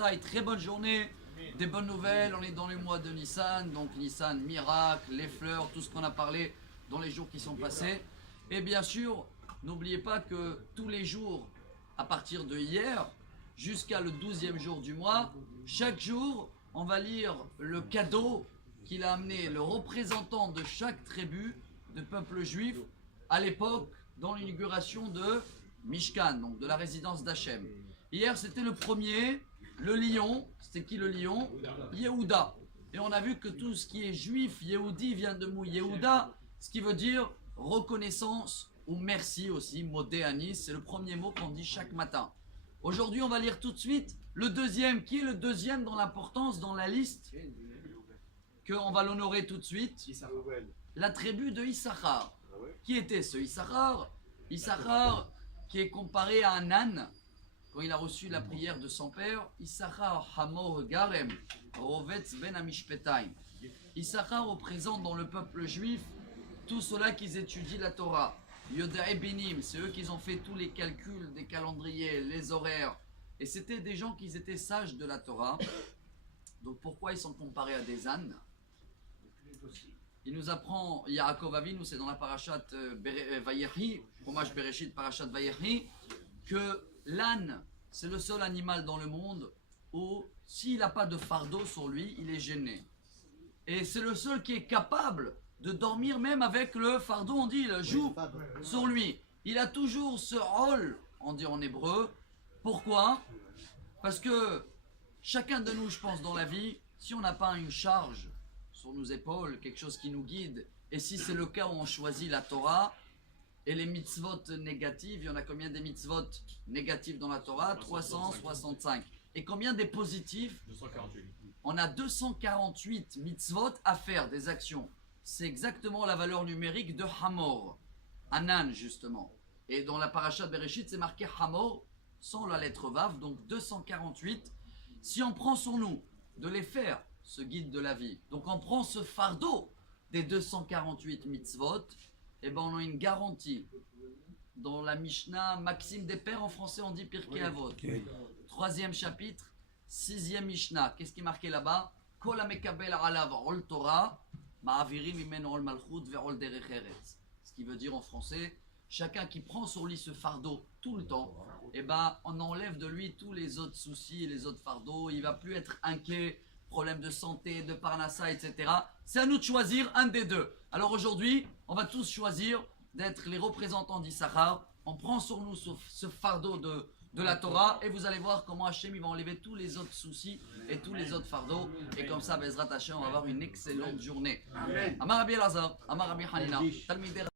Rabotai, très bonne journée, des bonnes nouvelles. On est dans le mois de Nissan, donc Nissan, miracle, les fleurs, tout ce qu'on a parlé dans les jours qui sont passés. Et bien sûr, n'oubliez pas que tous les jours, à partir de hier jusqu'à le 12e jour du mois, chaque jour, on va lire le cadeau qu'il a amené le représentant de chaque tribu de peuple juif à l'époque dans l'inauguration de Mishkan, donc de la résidence d'Hachem. Hier, c'était le premier, le lion. C'était qui le lion? Yehuda. Et on a vu que tout ce qui est juif, Yehudi, vient de mot Yehuda, ce qui veut dire reconnaissance ou merci aussi, modéanis. C'est le premier mot qu'on dit chaque matin. Aujourd'hui, on va lire tout de suite le deuxième. Qui est le deuxième dans l'importance, dans la liste? Qu'on va l'honorer tout de suite. La tribu de Issachar. Qui était ce Issachar? Issachar qui est comparé à un âne quand il a reçu la prière de son père. Issachar Hamor Garem Rovetz Ben Amishpetaim. Issachar représente dans le peuple juif tous ceux-là qui étudient la Torah. Yodae Benim, c'est eux qui ont fait tous les calculs des calendriers, les horaires. Et c'était des gens qui étaient sages de la Torah. Donc pourquoi ils sont comparés à des ânes? Il nous apprend, Yaakov Avinu, c'est dans la parashat Vayechi, hommage Bereshit, parashat Vayechi, que l'âne, c'est le seul animal dans le monde où, s'il n'a pas de fardeau sur lui, il est gêné. Et c'est le seul qui est capable de dormir même avec le fardeau, on dit, le joug sur lui. Il a toujours ce rôle, on dit en hébreu. Pourquoi? Parce que chacun de nous, je pense, dans la vie, si on n'a pas une charge sur nos épaules, quelque chose qui nous guide, et si c'est le cas où on choisit la Torah, et les mitzvot négatives, il y en a combien des mitzvot négatifs dans la Torah? 365. Et combien des positifs? 248. On a 248 mitzvot à faire, des actions. C'est exactement la valeur numérique de Hamor, un âne justement. Et dans la parashat Bereshit, c'est marqué Hamor, sans la lettre Vav, donc 248. Si on prend sur nous de les faire, ce guide de la vie, donc on prend ce fardeau des 248 mitzvot, et ben on a une garantie. Dans la Mishnah, Maxime des Pères, en français on dit Pirkei Avot. 3e chapitre, 6e Mishnah. Qu'est-ce qui est marqué là-bas? Kol hamekabel alav ol Torah, ma'avirim imenu ol malchut ve'ol derech eretz. Ce qui veut dire en français, chacun qui prend sur lui ce fardeau tout le temps, et ben on enlève de lui tous les autres soucis, les autres fardeaux. Il va plus être inquiet, problème de santé, de parnassa, etc. C'est à nous de choisir un des deux. Alors aujourd'hui, on va tous choisir d'être les représentants d'Issachar. On prend sur nous ce fardeau de la Torah, et vous allez voir comment Hachem il va enlever tous les autres soucis et tous les autres fardeaux. Et comme ça, Bezrat Hachem, on va avoir une excellente journée. Amar Rabbi Elazar, Amar Rabbi Hanina, Talmidei